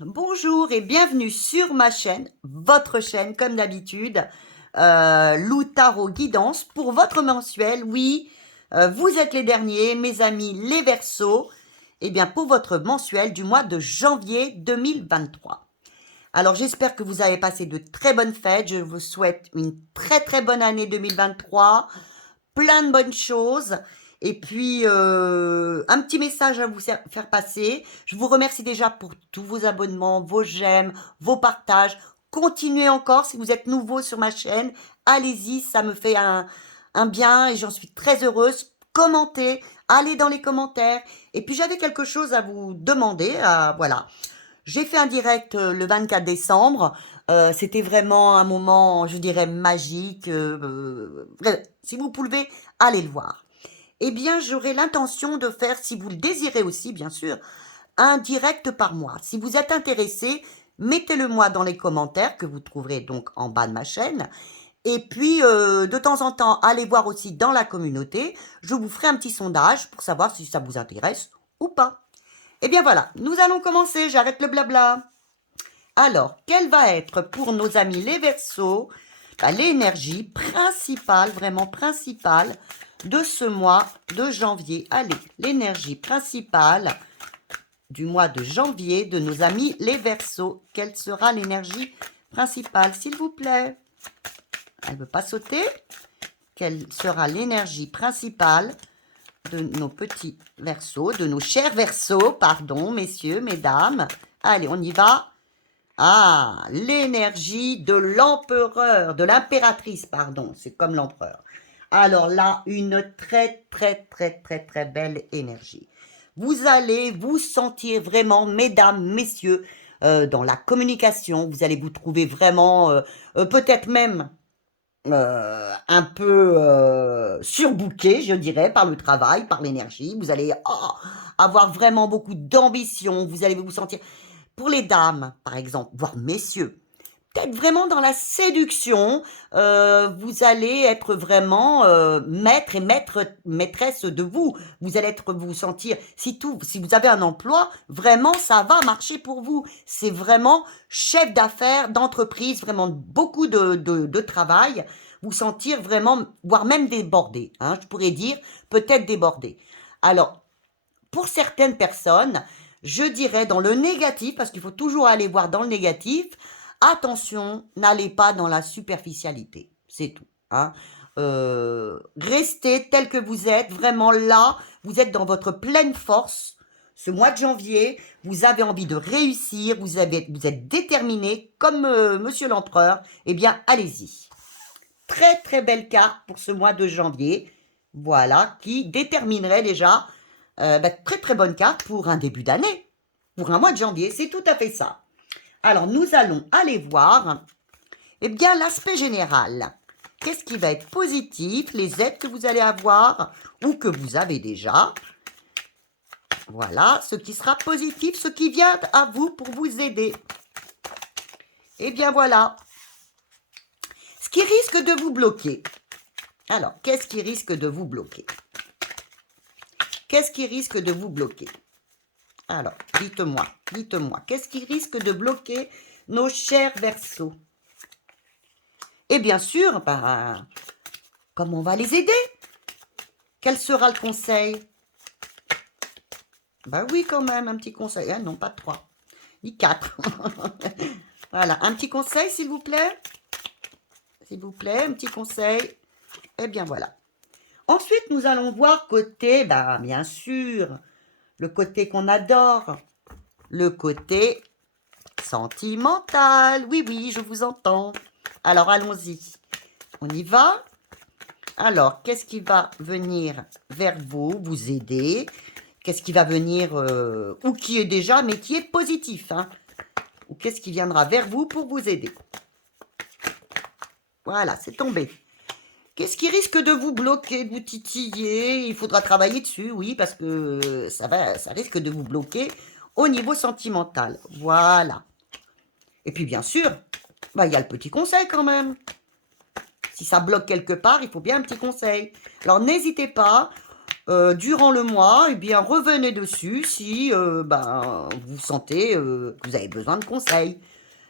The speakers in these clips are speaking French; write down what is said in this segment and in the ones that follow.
Bonjour et bienvenue sur ma chaîne, votre chaîne comme d'habitude, Lou Tarot Guidance pour votre mensuel. Oui, vous êtes les derniers, mes amis les Verseaux, et bien pour votre mensuel du mois de janvier 2023. Alors j'espère que vous avez passé de très bonnes fêtes, je vous souhaite une très bonne année 2023, plein de bonnes choses. Et puis, un petit message à vous faire passer. Je vous remercie déjà pour tous vos abonnements, vos j'aime, vos partages. Continuez encore si vous êtes nouveau sur ma chaîne. Allez-y, ça me fait un bien et j'en suis très heureuse. Commentez, allez dans les commentaires. Et puis, j'avais quelque chose à vous demander. Voilà. J'ai fait un direct le 24 décembre. C'était vraiment un moment, je dirais, magique. Si vous pouvez, allez le voir. Eh bien, j'aurai l'intention de faire, si vous le désirez aussi, bien sûr, un direct par mois. Si vous êtes intéressé, mettez-le moi dans les commentaires que vous trouverez donc en bas de ma chaîne. Et puis, de temps en temps, allez voir aussi dans la communauté. Je vous ferai un petit sondage pour savoir si ça vous intéresse ou pas. Eh bien voilà, nous allons commencer. J'arrête le blabla. Alors, quelle va être pour nos amis les Verseaux l'énergie principale, vraiment principale, de ce mois de janvier? Allez, l'énergie principale du mois de janvier de nos amis les Verseaux. Quelle sera l'énergie principale, s'il vous plaît? Elle ne veut pas sauter. Quelle sera l'énergie principale de nos petits Verseaux, de nos chers Verseaux, pardon, messieurs, mesdames? Allez, on y va. Ah, l'énergie de l'empereur, de l'impératrice, pardon, c'est comme l'empereur. Alors là, une très belle énergie. Vous allez vous sentir vraiment, mesdames, messieurs, dans la communication. Vous allez vous trouver vraiment, peut-être même un peu surbooké, je dirais, par le travail, par l'énergie. Vous allez avoir vraiment beaucoup d'ambition. Vous allez vous sentir pour les dames, par exemple, voire messieurs, peut-être vraiment dans la séduction, vous allez être vraiment maître et maîtresse de vous. Vous allez vous sentir, si vous avez un emploi, vraiment, ça va marcher pour vous. C'est vraiment chef d'affaires, d'entreprise, vraiment beaucoup de travail. Vous sentir vraiment, voire même débordé, hein, je pourrais dire, peut-être débordé. Alors, pour certaines personnes, je dirais dans le négatif, parce qu'il faut toujours aller voir dans le négatif, attention, n'allez pas dans la superficialité, c'est tout. Hein. Restez tel que vous êtes, vraiment là, vous êtes dans votre pleine force. Ce mois de janvier, vous avez envie de réussir, vous êtes déterminé, comme Monsieur l'Empereur, eh bien, allez-y. Très belle carte pour ce mois de janvier, voilà, qui déterminerait déjà très bonne carte pour un début d'année, pour un mois de janvier, c'est tout à fait ça. Alors, nous allons aller voir, eh bien, l'aspect général. Qu'est-ce qui va être positif, les aides que vous allez avoir ou que vous avez déjà. Voilà, ce qui sera positif, ce qui vient à vous pour vous aider. Eh bien, voilà. Ce qui risque de vous bloquer. Alors, qu'est-ce qui risque de vous bloquer? Qu'est-ce qui risque de vous bloquer? Alors, dites-moi, qu'est-ce qui risque de bloquer nos chers Verseaux? Et bien sûr, comment on va les aider? Quel sera le conseil? Oui, quand même, un petit conseil. Ah non, pas 3, ni 4. Voilà, un petit conseil, s'il vous plaît. S'il vous plaît, un petit conseil. Eh bien, voilà. Ensuite, nous allons voir côté, bien sûr, le côté qu'on adore, le côté sentimental. Oui, je vous entends. Alors, allons-y. On y va. Alors, qu'est-ce qui va venir vers vous, vous aider? Qu'est-ce qui va venir, ou qui est déjà, mais qui est positif, hein? Ou qu'est-ce qui viendra vers vous pour vous aider? Voilà, c'est tombé. Qu'est-ce qui risque de vous bloquer, de vous titiller? Il faudra travailler dessus, oui, parce que ça risque de vous bloquer au niveau sentimental. Voilà. Et puis, bien sûr, il y a le petit conseil quand même. Si ça bloque quelque part, il faut bien un petit conseil. Alors, n'hésitez pas. durant le mois, eh bien, revenez dessus si ben, vous sentez que vous avez besoin de conseils.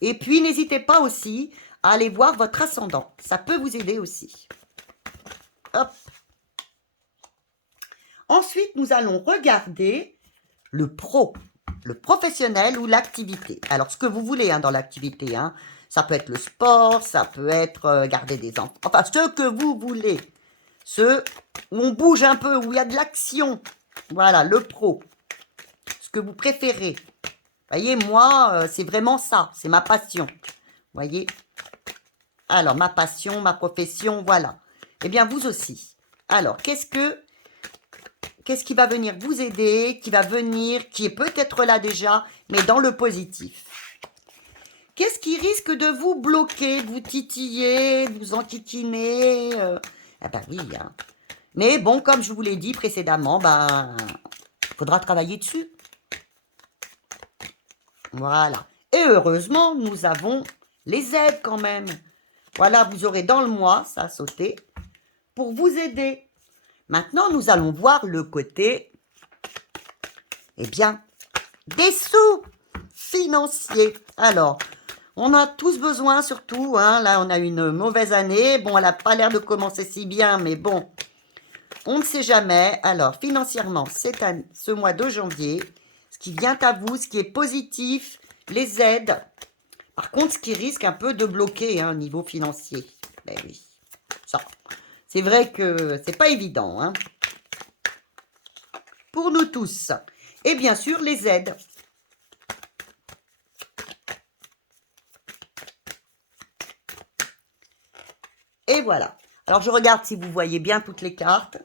Et puis, n'hésitez pas aussi à aller voir votre ascendant. Ça peut vous aider aussi. Hop. Ensuite, nous allons regarder le pro, le professionnel ou l'activité. Alors, ce que vous voulez hein, dans l'activité, hein, ça peut être le sport, ça peut être garder des enfants, enfin, ce que vous voulez. Ce où on bouge un peu, où il y a de l'action. Voilà, le pro. Ce que vous préférez. Voyez, moi, c'est vraiment ça. C'est ma passion. Voyez. Alors, ma passion, ma profession, voilà. Eh bien, vous aussi. Alors, qu'est-ce qui va venir vous aider, qui va venir, qui est peut-être là déjà, mais dans le positif? Qu'est-ce qui risque de vous bloquer, de vous titiller, de vous enquiquiner Ah ben oui, hein. Mais bon, comme je vous l'ai dit précédemment, ben, faudra travailler dessus. Voilà. Et heureusement, nous avons les aides quand même. Voilà, vous aurez dans le mois, ça a sauté, pour vous aider. Maintenant, nous allons voir le côté, eh bien, des sous financiers. Alors, on a tous besoin, surtout, hein, là, on a une mauvaise année. Bon, elle n'a pas l'air de commencer si bien, mais bon, on ne sait jamais. Alors, financièrement, ce mois de janvier, ce qui vient à vous, ce qui est positif, les aides. Par contre, ce qui risque un peu de bloquer hein, au niveau financier. Ben oui, ça. C'est vrai que c'est pas évident. Hein. Pour nous tous. Et bien sûr, les aides. Et voilà. Alors, je regarde si vous voyez bien toutes les cartes.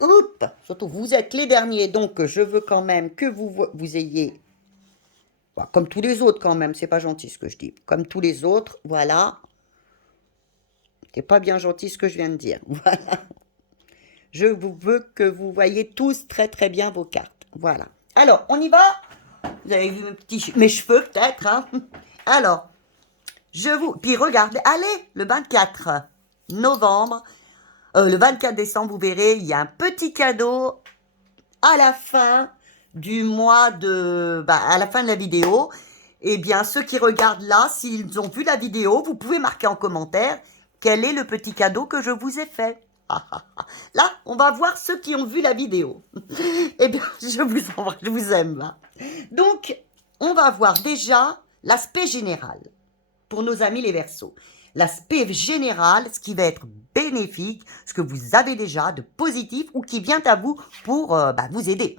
Oups, surtout, vous êtes les derniers, donc je veux quand même que vous ayez... Bon, comme tous les autres quand même, c'est pas gentil ce que je dis. Comme tous les autres, voilà. C'est pas bien gentil ce que je viens de dire. Voilà. Je veux que vous voyez tous très très bien vos cartes. Voilà. Alors, on y va. Vous avez vu mes cheveux peut-être. Hein. Alors, puis regardez, allez, le 24 novembre, le 24 décembre, vous verrez, il y a un petit cadeau à la fin du mois de... à la fin de la vidéo. Eh bien, ceux qui regardent là, s'ils ont vu la vidéo, vous pouvez marquer en commentaire quel est le petit cadeau que je vous ai fait. Là, on va voir ceux qui ont vu la vidéo. Eh bien, je vous aime. Donc, on va voir déjà l'aspect général pour nos amis les Verseaux. L'aspect général, ce qui va être bénéfique, ce que vous avez déjà de positif ou qui vient à vous pour vous aider.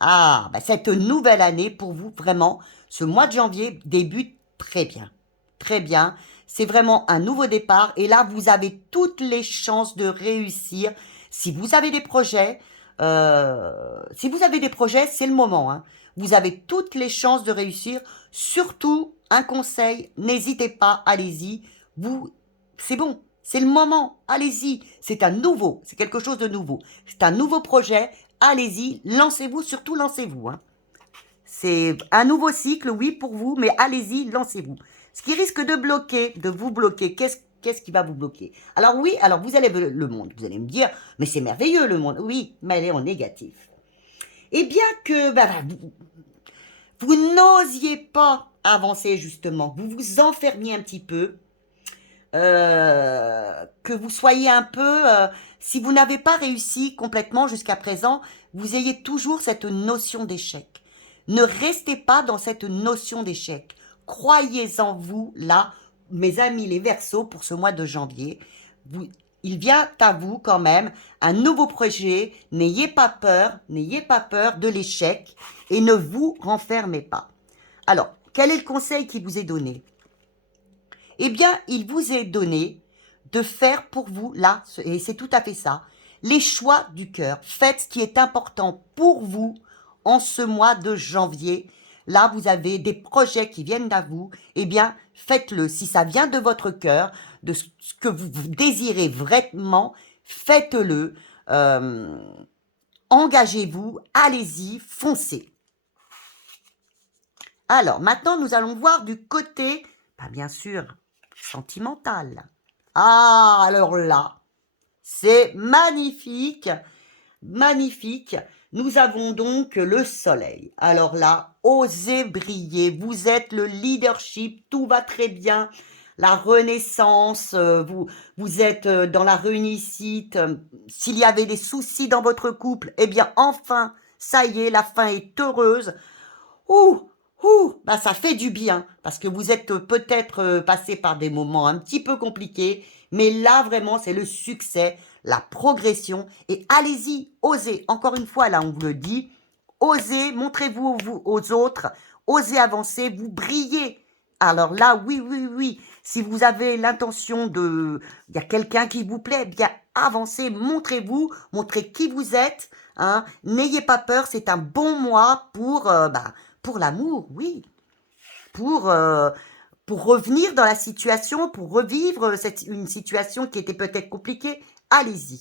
Ah, cette nouvelle année pour vous, vraiment, ce mois de janvier débute très bien. Très bien. C'est vraiment un nouveau départ et là, vous avez toutes les chances de réussir. Si vous avez des projets, c'est le moment. Hein. Vous avez toutes les chances de réussir. Surtout, un conseil, n'hésitez pas, allez-y. C'est bon, c'est le moment, allez-y. C'est quelque chose de nouveau. C'est un nouveau projet, allez-y, lancez-vous, surtout lancez-vous. Hein. C'est un nouveau cycle, oui, pour vous, mais allez-y, lancez-vous. Ce qui risque de vous bloquer, qu'est-ce qui va vous bloquer? Alors oui, alors vous allez le monde, vous allez me dire, mais c'est merveilleux le monde. Oui, mais elle est en négatif. Et bien que vous n'osiez pas avancer justement, vous vous enfermiez un petit peu, que vous soyez un peu, si vous n'avez pas réussi complètement jusqu'à présent, vous ayez toujours cette notion d'échec. Ne restez pas dans cette notion d'échec. Croyez en vous, là, mes amis les Verseaux, pour ce mois de janvier. Il vient à vous quand même un nouveau projet. N'ayez pas peur de l'échec et ne vous renfermez pas. Alors, quel est le conseil qui vous est donné? Eh bien, il vous est donné de faire pour vous, là, et c'est tout à fait ça, les choix du cœur. Faites ce qui est important pour vous en ce mois de janvier. Là, vous avez des projets qui viennent à vous. Eh bien, faites-le. Si ça vient de votre cœur, de ce que vous désirez vraiment, faites-le. Engagez-vous, allez-y, foncez. Alors, maintenant, nous allons voir du côté, bien sûr, sentimental. Ah, alors là, C'est magnifique, magnifique. Nous avons donc le soleil. Alors là, osez briller. Vous êtes le leadership, tout va très bien. La renaissance, vous êtes dans la réussite. S'il y avait des soucis dans votre couple, eh bien enfin, ça y est, la fin est heureuse. Ouh, bah ça fait du bien, parce que vous êtes peut-être passé par des moments un petit peu compliqués, mais là vraiment c'est le succès, la progression, et allez-y, osez, encore une fois là on vous le dit, osez, montrez-vous aux autres, osez avancer, vous brillez. Alors là, oui, oui, oui, si vous avez l'intention il y a quelqu'un qui vous plaît, eh bien avancez, montrez-vous, montrez qui vous êtes, hein, n'ayez pas peur, c'est un bon mois pour l'amour, oui. Pour, euh, pour revenir dans la situation, pour revivre une situation qui était peut-être compliquée, allez-y.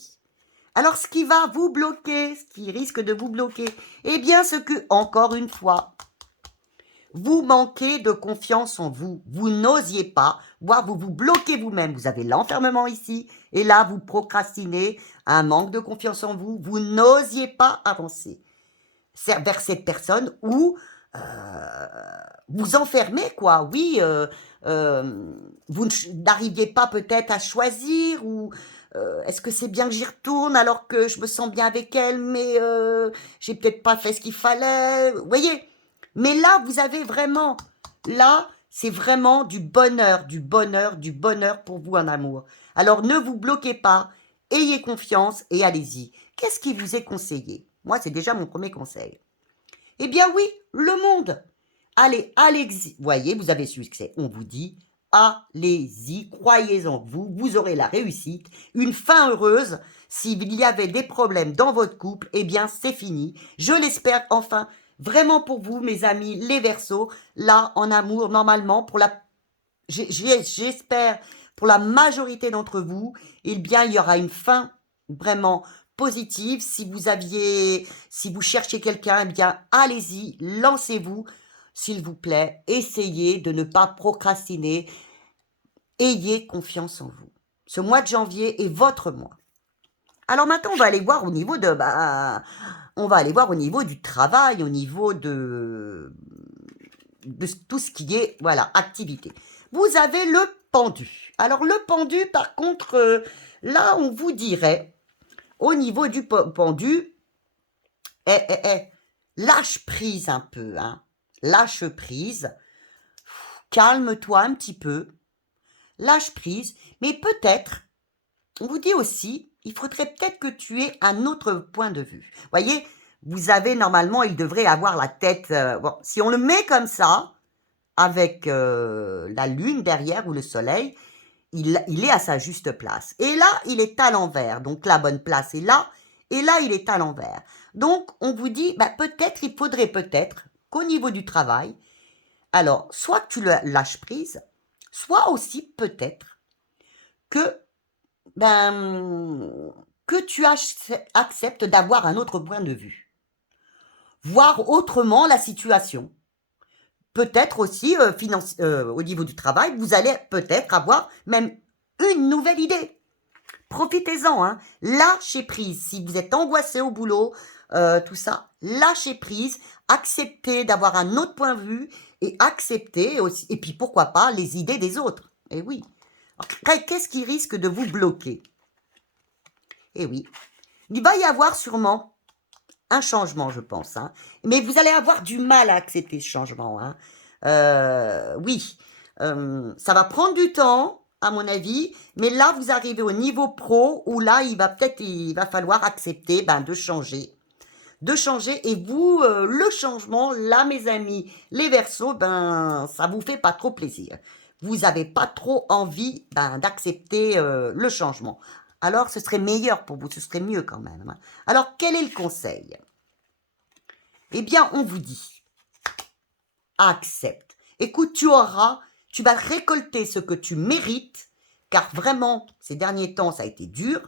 Alors, ce qui va vous bloquer, ce qui risque de vous bloquer, eh bien, ce que, encore une fois, vous manquez de confiance en vous. Vous n'osiez pas, voire vous vous bloquez vous-même. Vous avez l'enfermement ici, et là, vous procrastinez, un manque de confiance en vous. Vous n'osiez pas avancer vers cette personne où vous enfermez, quoi. Oui, vous n'arriviez pas peut-être à choisir ou est-ce que c'est bien que j'y retourne alors que je me sens bien avec elle, mais j'ai peut-être pas fait ce qu'il fallait. Vous voyez? Mais là, vous avez vraiment, là, c'est vraiment du bonheur, du bonheur, du bonheur pour vous en amour. Alors ne vous bloquez pas, ayez confiance et allez-y. Qu'est-ce qui vous est conseillé? Moi, c'est déjà mon premier conseil. Eh bien oui, le monde. Allez, allez-y. Voyez, vous avez succès. On vous dit, allez-y, croyez en vous, vous aurez la réussite, une fin heureuse. S'il y avait des problèmes dans votre couple, eh bien c'est fini. Je l'espère enfin, vraiment pour vous, mes amis, les Verseaux, là, en amour, normalement, j'espère, pour la majorité d'entre vous, eh bien, il y aura une fin vraiment positive. Si vous cherchez quelqu'un, eh bien, allez-y, lancez-vous, s'il vous plaît. Essayez de ne pas procrastiner. Ayez confiance en vous. Ce mois de janvier est votre mois. Alors maintenant, on va aller voir au niveau on va aller voir au niveau du travail, au niveau de tout ce qui est, voilà, activité. Vous avez le pendu. Alors le pendu, par contre, là, on vous dirait, au niveau du pendu, lâche prise un peu, hein. Lâche prise, calme-toi un petit peu, lâche prise, mais peut-être, on vous dit aussi, il faudrait peut-être que tu aies un autre point de vue. Voyez, vous avez normalement, il devrait avoir la tête, bon, si on le met comme ça, avec la lune derrière ou le soleil, il est à sa juste place. Et là, il est à l'envers. Donc la bonne place est là, et là, il est à l'envers. Donc, on vous dit, peut-être, il faudrait peut-être qu'au niveau du travail, alors, soit que tu le lâches prise, soit aussi peut-être que, que tu acceptes d'avoir un autre point de vue. Voir autrement la situation. Peut-être aussi, au niveau du travail, vous allez peut-être avoir même une nouvelle idée. Profitez-en, hein. Lâchez prise. Si vous êtes angoissé au boulot, tout ça, lâchez prise, acceptez d'avoir un autre point de vue et acceptez aussi, et puis pourquoi pas, les idées des autres. Eh oui. Qu'est-ce qui risque de vous bloquer? Eh oui. Il va y avoir sûrement un changement, je pense, hein. Mais vous allez avoir du mal à accepter ce changement, hein. Oui, ça va prendre du temps, à mon avis, mais là, vous arrivez au niveau pro où là, il va falloir accepter de changer. De changer, et vous, le changement, là, mes amis, les Verseaux, ça vous fait pas trop plaisir. Vous n'avez pas trop envie d'accepter le changement. Alors, ce serait meilleur pour vous, ce serait mieux quand même, hein. Alors, quel est le conseil? Eh bien, on vous dit, accepte. Écoute, tu vas récolter ce que tu mérites, car vraiment, ces derniers temps, ça a été dur.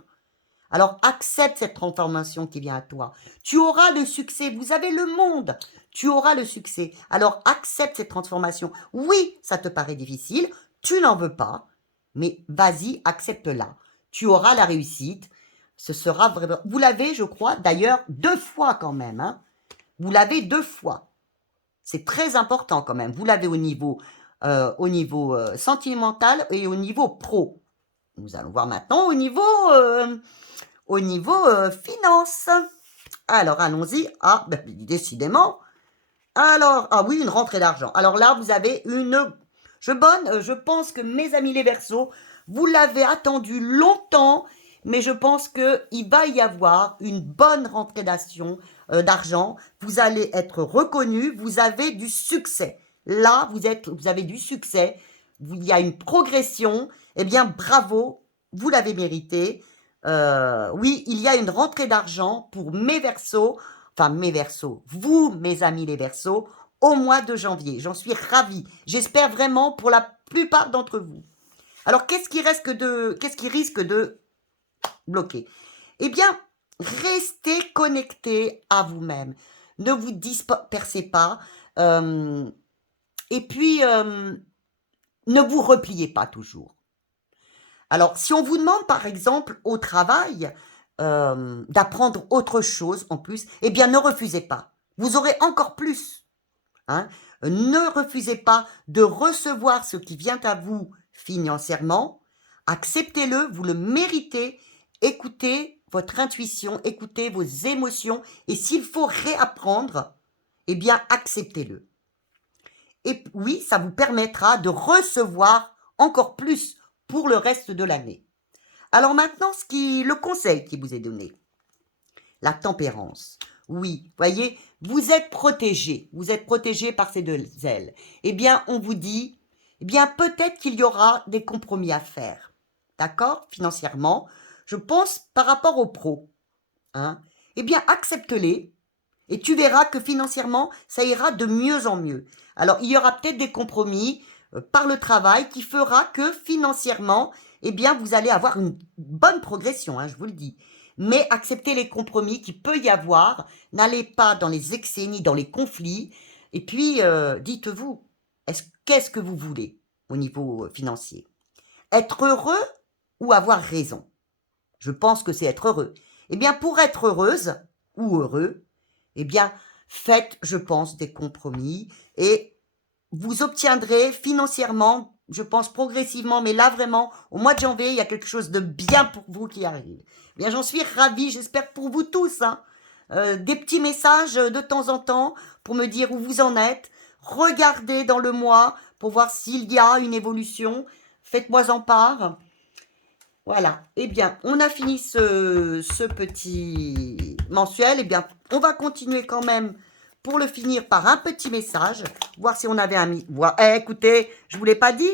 Alors, accepte cette transformation qui vient à toi. Tu auras le succès, vous avez le monde, tu auras le succès. Alors, accepte cette transformation. Oui, ça te paraît difficile, tu n'en veux pas, mais vas-y, accepte-la. Tu auras la réussite. Ce sera vraiment... Vous l'avez, je crois, d'ailleurs, 2 fois quand même. Hein. Vous l'avez 2 fois. C'est très important quand même. Vous l'avez au niveau sentimental et au niveau pro. Nous allons voir maintenant au niveau finance. Alors, allons-y. Ah, ben, décidément. Alors, ah oui, une rentrée d'argent. Alors là, vous avez je pense que mes amis les Verseaux, vous l'avez attendu longtemps, mais je pense qu'il va y avoir une bonne rentrée d'argent. Vous allez être reconnus, vous avez du succès. Là, vous avez du succès. Il y a une progression. Eh bien, bravo, vous l'avez mérité. Oui, il y a une rentrée d'argent pour mes Verseaux, enfin mes Verseaux, vous, mes amis les Verseaux, au mois de janvier. J'en suis ravie. J'espère vraiment pour la plupart d'entre vous. Alors, qu'est-ce qui risque de bloquer? Eh bien, restez connectés à vous-même. Ne vous dispersez pas. Et puis, ne vous repliez pas toujours. Alors, si on vous demande, par exemple, au travail, d'apprendre autre chose en plus, eh bien, ne refusez pas. Vous aurez encore plus. Hein. Ne refusez pas de recevoir ce qui vient à vous financièrement. Acceptez-le, vous le méritez. Écoutez votre intuition, écoutez vos émotions. Et s'il faut réapprendre, eh bien, acceptez-le. Et oui, ça vous permettra de recevoir encore plus pour le reste de l'année. Alors maintenant, le conseil qui vous est donné, la tempérance. Oui, voyez, vous êtes protégé par ces 2 ailes. Eh bien, on vous dit, eh bien, peut-être qu'il y aura des compromis à faire, d'accord, financièrement. Je pense par rapport aux pros, hein. Eh bien, accepte-les et tu verras que financièrement, ça ira de mieux en mieux. Alors, il y aura peut-être des compromis par le travail qui fera que financièrement, eh bien, vous allez avoir une bonne progression, hein, je vous le dis. Mais acceptez les compromis qu'il peut y avoir. N'allez pas dans les excès ni dans les conflits. Et puis, dites-vous, qu'est-ce que vous voulez au niveau financier? Être heureux ou avoir raison? Je pense que c'est être heureux. Eh bien, pour être heureuse ou heureux, eh bien, faites, je pense, des compromis et vous obtiendrez financièrement, je pense progressivement, mais là vraiment, au mois de janvier, il y a quelque chose de bien pour vous qui arrive. Eh bien, j'en suis ravie, j'espère pour vous tous. Hein. Des petits messages de temps en temps pour me dire où vous en êtes. Regardez dans le mois pour voir s'il y a une évolution. Faites-moi en part. Voilà. Eh bien, on a fini ce petit mensuel. Eh bien, on va continuer quand même pour le finir par un petit message. Voir si on avait un... écoutez, je ne vous l'ai pas dit.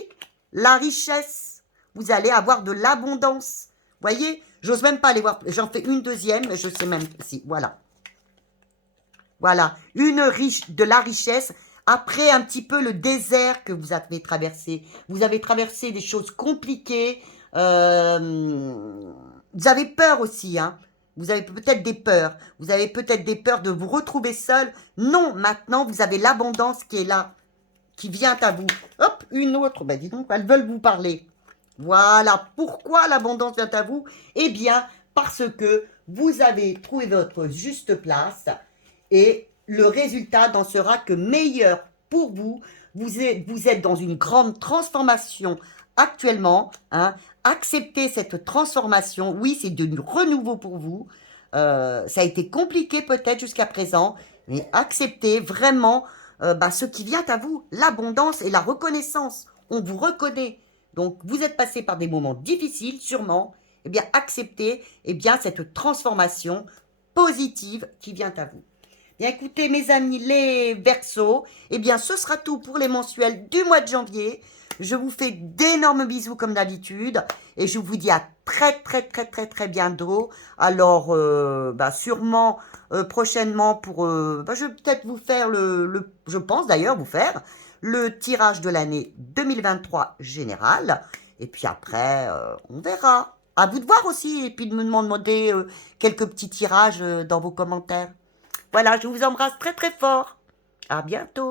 La richesse. Vous allez avoir de l'abondance. Voyez, j'ose même pas aller voir. J'en fais une deuxième, mais je sais même si. Voilà. Voilà. De la richesse. Après un petit peu le désert que vous avez traversé. Vous avez traversé des choses compliquées. Vous avez peur aussi, hein. Vous avez peut-être des peurs. Vous avez peut-être des peurs de vous retrouver seul. Non, maintenant, vous avez l'abondance qui est là, qui vient à vous. Hop, une autre. Ben, dis donc, elles veulent vous parler. Voilà. Pourquoi l'abondance vient à vous? Eh bien, parce que vous avez trouvé votre juste place et le résultat n'en sera que meilleur pour vous. Vous êtes dans une grande transformation actuellement, hein. Acceptez cette transformation. Oui, c'est du renouveau pour vous. Ça a été compliqué peut-être jusqu'à présent, mais acceptez vraiment ce qui vient à vous, l'abondance et la reconnaissance. On vous reconnaît. Donc, vous êtes passé par des moments difficiles, sûrement. Eh bien, acceptez cette transformation positive qui vient à vous. Bien, écoutez, mes amis, les Verseaux, eh bien, ce sera tout pour les mensuels du mois de janvier. Je vous fais d'énormes bisous comme d'habitude et je vous dis à très bientôt. Alors, sûrement prochainement je vais peut-être vous faire je pense d'ailleurs vous faire le tirage de l'année 2023 général. Et puis après, on verra. À vous de voir aussi et puis de me demander quelques petits tirages dans vos commentaires. Voilà, je vous embrasse très fort. À bientôt.